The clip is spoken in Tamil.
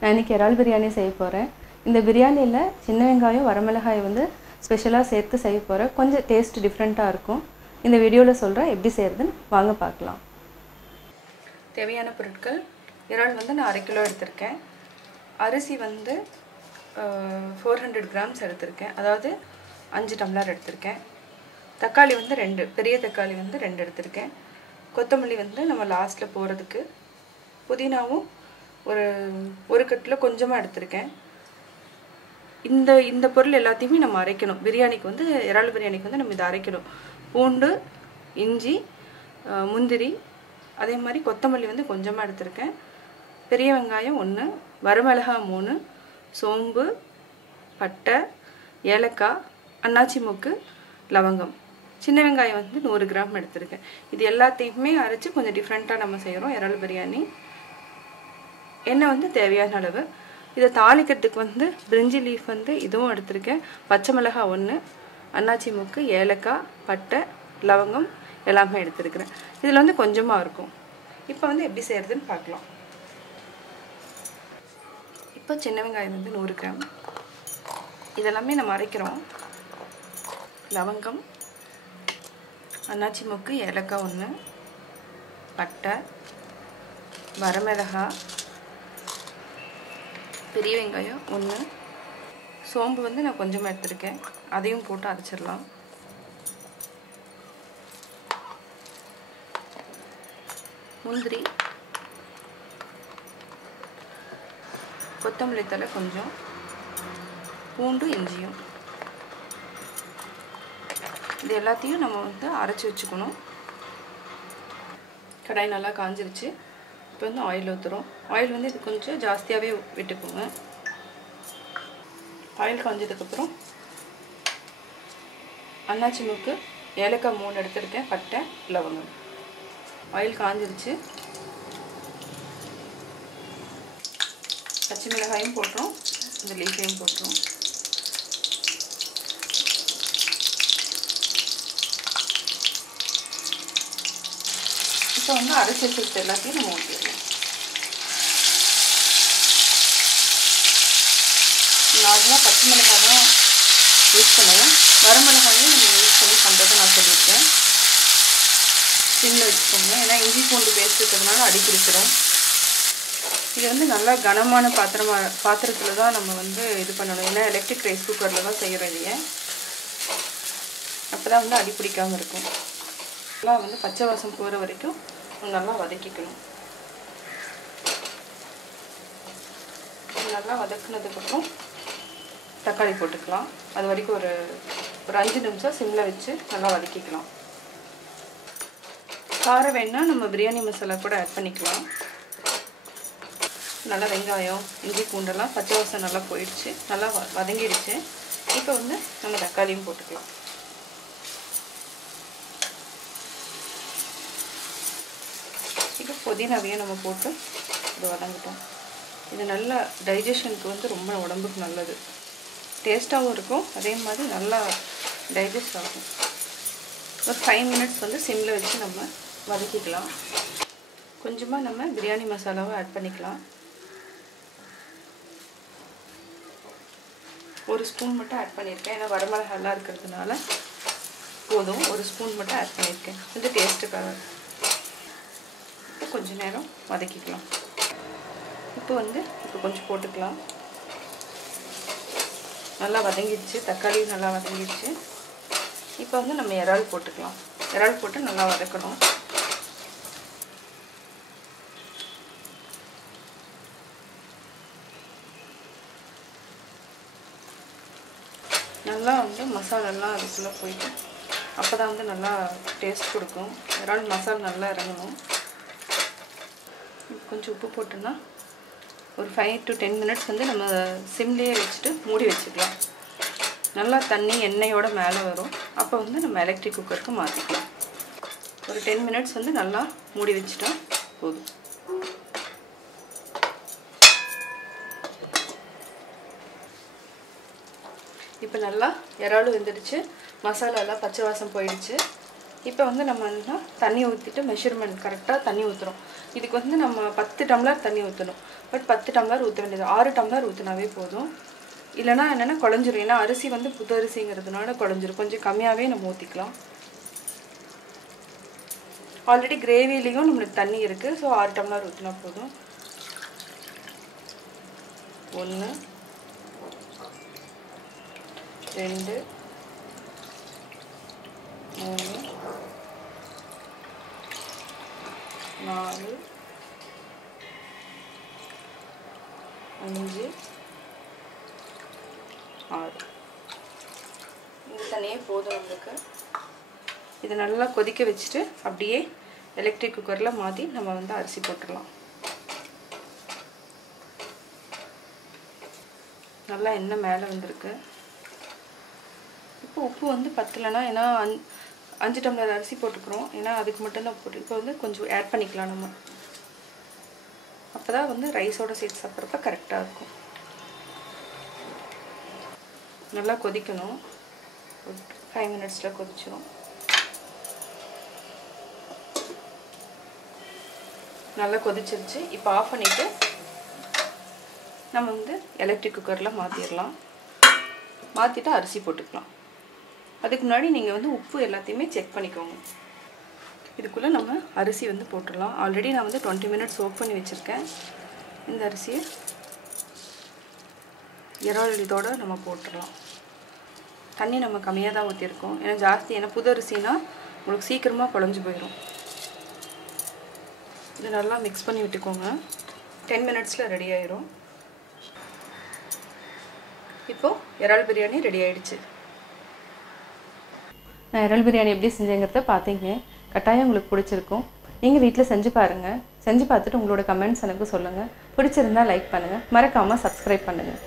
நான் இன்னைக்கு இறால் பிரியாணி செய்ய போறேன். இந்த பிரியாணில சின்ன வெங்காயம் வரமிளகாய் வந்து ஸ்பெஷலா சேர்த்து செய்ய போறேன். கொஞ்சம் டேஸ்ட் டிஃபரண்டா இருக்கும். இந்த வீடியோல சொல்றேன் எப்படி செய்யறதுன்னு வாங்க பார்க்கலாம். தேவையான பொருட்கள் இறால் வந்து நான் 1/2 கிலோ எடுத்துர்க்கேன். அரிசி வந்து 400 grams எடுத்துர்க்கேன். அதாவது 5 டம்ளர் எடுத்துர்க்கேன். தக்காளி வந்து 2 பெரிய தக்காளி வந்து 2 எடுத்துர்க்கேன். கொத்தமல்லி வந்து நம்ம லாஸ்ட்ல போறதுக்கு. புதினாவும் ஒரு கட்ல கொஞ்சமா எடுத்துர்க்கேன். இந்த பொருள் எல்லாத்தையுமே நம்ம அரைக்கணும். பிரியாணிக்கு வந்து இறால் பிரியாணிக்கு வந்து நம்ம இத அரைக்கணும். பூண்டு, இஞ்சி, முந்திரி, அதே மாதிரி கொத்தமல்லி வந்து கொஞ்சமா எடுத்துர்க்கேன். பெரிய வெங்காயம் 1, வரமிளகாய் 3, சோம்பு, பட்டை, ஏலக்காய், அன்னாச்சி மொக்கு, லவங்கம். சின்ன வெங்காயம் வந்து 100 கிராம் எடுத்துர்க்கேன். இது எல்லாத்தையுமே அரைச்சு கொஞ்சம் டிஃபரண்டா நம்ம செய்றோம் இறால் பிரியாணி. எண்ணெய் வந்து தேவையான அளவு. இத தாளிக்கிறதுக்கு வந்து பிரிஞ்சி லீஃப் வந்து இதுவும் எடுத்துர்க்கேன். பச்சை மிளகாய் 1, அன்னாச்சி மொக்கு, ஏலக்காய், பட்டை, லவங்கம் எல்லாமே எடுத்துர்க்கேன். இதுல வந்து கொஞ்சமா இருக்கும். இப்போ வந்து எப்படி செய்யறதுன்னு பார்க்கலாம். இப்போ சின்ன வெங்காயம் வந்து 100 கிராம். இதெல்லாம் நம்ம அரைக்கிறோம். லவங்கம், அன்னாச்சி மொக்கு, ஏலக்காய் 1, பட்டை, வரமிளகாய், பெரிய வெங்காயம் 1, சோம்பு வந்து நான் கொஞ்சமா எடுத்துர்க்கேன். அதையும் போட்டு அரைச்சிடலாம். முந்திரி, கொத்தமல்லி தழை கொஞ்சம், பூண்டு, இஞ்சியும். இது எல்லாத்தையும் நம்ம வந்து அரைச்சு வச்சுக்கணும். கடாய் நல்லா காஞ்சிருச்சு. இப்போ வந்து ஆயில் ஊத்துறோம். ஆயில் வந்து இது கொஞ்சம் ஜாஸ்தியாவே விட்டுக்கோங்க. ஆயில் காஞ்சதுக்கு அப்புறம் அன்னாச்சி மொக்கு, ஏலக்காய் 3 எடுத்துர்க்கேன், பட்டை, லவங்கம். ஆயில் காஞ்சிருச்சு. பச்சை மிளகாயும் போட்டுறோம், இந்த லீஃபையும் போட்டுறோம். இப்போ வந்து அரைச்சி வச்சுட்டு எல்லாத்தையும் நம்ம ஊற்றிடலாம். நார்மலாக பச்சை மிளகாய் தான் யூஸ் பண்ணுவோம். வரமிளகாயும் நம்ம யூஸ் பண்ணி பண்ணுறதை நான் சொல்லியிருக்கேன். சிம்மில் வச்சுக்கோங்க. ஏன்னா இஞ்சி பூண்டு பேஸ்ட் இருக்கிறதுனால அடி பிடிச்சிடும். இது வந்து நல்லா கனமான பாத்திரத்தில் தான் நம்ம வந்து இது பண்ணணும். ஏன்னா எலக்ட்ரிக் ரைஸ் குக்கரில் தான் செய்கிறோம் இதையே. அப்போ தான் வந்து அடி பிடிக்காமல் இருக்கும். நல்லா வந்து பச்சை வாசம் போகிற வரைக்கும் நல்லா வதக்கிக்கணும். நல்லா வதக்குனதுக்கப்புறம் தக்காளி போட்டுக்கலாம். அது வரைக்கும் ஒரு 5 நிமிஷம் சிம்மில் வச்சு நல்லா வதக்கிக்கலாம். காரம் வேணா நம்ம பிரியாணி மசாலா கூட ஆட் பண்ணிக்கலாம். நல்லா வெங்காயம், இஞ்சி பூண்டெல்லாம் பச்சை வாசம் நல்லா போயிடுச்சு, நல்லா வதங்கிடுச்சு. இப்போ வந்து நம்ம தக்காளியும் போட்டுக்கலாம். இப்போ புதினாவையும் நம்ம போட்டு இது வதங்கிட்டோம். இது நல்லா டைஜஷனுக்கு வந்து ரொம்ப உடம்புக்கு நல்லது. டேஸ்ட்டாகவும் இருக்கும், அதே மாதிரி நல்லா டைஜஸ்ட் ஆகும். ஒரு 5 மினிட்ஸ் வந்து சிம்மில் வச்சு நம்ம வதக்கிக்கலாம். கொஞ்சமாக நம்ம பிரியாணி மசாலாவை ஆட் பண்ணிக்கலாம். 1 ஸ்பூன் மட்டும் ஆட் பண்ணியிருக்கேன். ஏன்னா வரமிளகாலாம் இருக்கிறதுனால போதும். 1 ஸ்பூன் மட்டும் ஆட் பண்ணியிருக்கேன், கொஞ்சம் டேஸ்ட்டுக்காக. இப்போ கொஞ்சம் நேரம் வதக்கிக்கலாம். இப்போ கொஞ்சம் போட்டுக்கலாம். நல்லா வதங்கிடுச்சு, தக்காளியும் நல்லா வதங்கிடுச்சு. இப்போ வந்து நம்ம இறால் போட்டுக்கலாம். இறால் போட்டு நல்லா வதக்கணும். நல்லா வந்து மசாலாலாம் அதுக்குள்ளே போயிட்டு அப்போ தான் வந்து நல்லா டேஸ்ட் கொடுக்கும். இறால் மசாலா நல்லா இறங்கணும். கொஞ்சம் உப்பு போட்டோன்னா ஒரு 5 to 10 மினிட்ஸ் வந்து நம்ம சிம்லேயே வச்சுட்டு மூடி வச்சுக்கலாம். நல்லா தண்ணி எண்ணெயோட மேலே வரும். அப்போ வந்து நம்ம எலக்ட்ரிக் குக்கருக்கு மாற்றிக்கலாம். ஒரு 10 மினிட்ஸ் வந்து நல்லா மூடி வச்சுட்டா போதும். இப்போ நல்லா இறாலும் வெந்துடுச்சு, மசாலாலாம் பச்சை வாசம் போயிடுச்சு. இப்போ வந்து நம்ம தண்ணி ஊற்றிட்டு மெஷர்மெண்ட் கரெக்டாக தண்ணி ஊற்றுறோம். இதுக்கு வந்து நம்ம 10 டம்ளர் தண்ணி ஊற்றணும். பட் 10 டம்ளர் ஊற்ற வேண்டியது, 6 டம்ளர் ஊற்றினாவே போதும். இல்லைனா என்னென்னா குழஞ்சிரும், ஏன்னா அரிசி வந்து புது அரிசிங்கிறதுனால குழஞ்சிரும். கொஞ்சம் கம்மியாகவே நம்ம ஊற்றிக்கலாம். ஆல்ரெடி கிரேவிலையும் நம்மளுக்கு தண்ணி இருக்குது, ஸோ 6 டம்ளர் ஊற்றினா போதும். 1 2 3 4 5 6 இந்த தண்ணியே போதும் நம்மளுக்கு. இதை நல்லா கொதிக்க வச்சுட்டு அப்படியே எலக்ட்ரிக் குக்கரில் மாற்றி நம்ம வந்து அரிசி போட்டுடலாம். நல்லா எண்ணெய் மேலே வந்திருக்கு. இப்போ உப்பு வந்து பத்தலைன்னா, ஏன்னா 5 டம்ளர் அரிசி போட்டுக்கிறோம், ஏன்னா அதுக்கு மட்டும்தான் போட்டு. இப்போ வந்து கொஞ்சம் ஆட் பண்ணிக்கலாம் நம்ம, அப்போ தான் வந்து ரைஸோடு சேர்த்து சாப்பிட்றப்ப கரெக்டாக இருக்கும். நல்லா கொதிக்கணும், 5 மினிட்ஸில் கொதிச்சிடும். நல்லா கொதிச்சிருச்சு. இப்போ ஆஃப் பண்ணிவிட்டு நம்ம வந்து எலக்ட்ரிக் குக்கரில் மாற்றிடலாம். மாற்றிட்டு அரிசி போட்டுக்கலாம். அதுக்கு முன்னாடி நீங்கள் வந்து உப்பு எல்லாத்தையுமே செக் பண்ணிக்கோங்க. இதுக்குள்ளே நம்ம அரிசி வந்து போட்டுடலாம். ஆல்ரெடி நான் வந்து 20 மினிட்ஸ் சோக் பண்ணி வச்சுருக்கேன். இந்த அரிசியை இறால் இதோடு நம்ம போட்டுடலாம். தண்ணி நம்ம கம்மியாக தான் ஊற்றிருக்கோம், ஏன்னா ஜாஸ்தி, ஏன்னா புது அரிசினா உங்களுக்கு சீக்கிரமாக குழஞ்சி போயிடும். இது நல்லா மிக்ஸ் பண்ணி விட்டுக்கோங்க. 10 மினிட்ஸில் ரெடி ஆயிரும். இப்போது இறால் பிரியாணி ரெடி ஆகிடுச்சு. நான் இறால் பிரியாணி எப்படி செஞ்சேங்கிறத பார்த்தீங்க. கட்டாயம் உங்களுக்கு பிடிச்சிருக்கும். நீங்கள் வீட்டில் செஞ்சு பாருங்கள். செஞ்சு பார்த்துட்டு உங்களோட கமெண்ட்ஸ் எனக்கு சொல்லுங்கள். பிடிச்சிருந்தால் லைக் பண்ணுங்கள். மறக்காமல் சப்ஸ்கிரைப் பண்ணுங்கள்.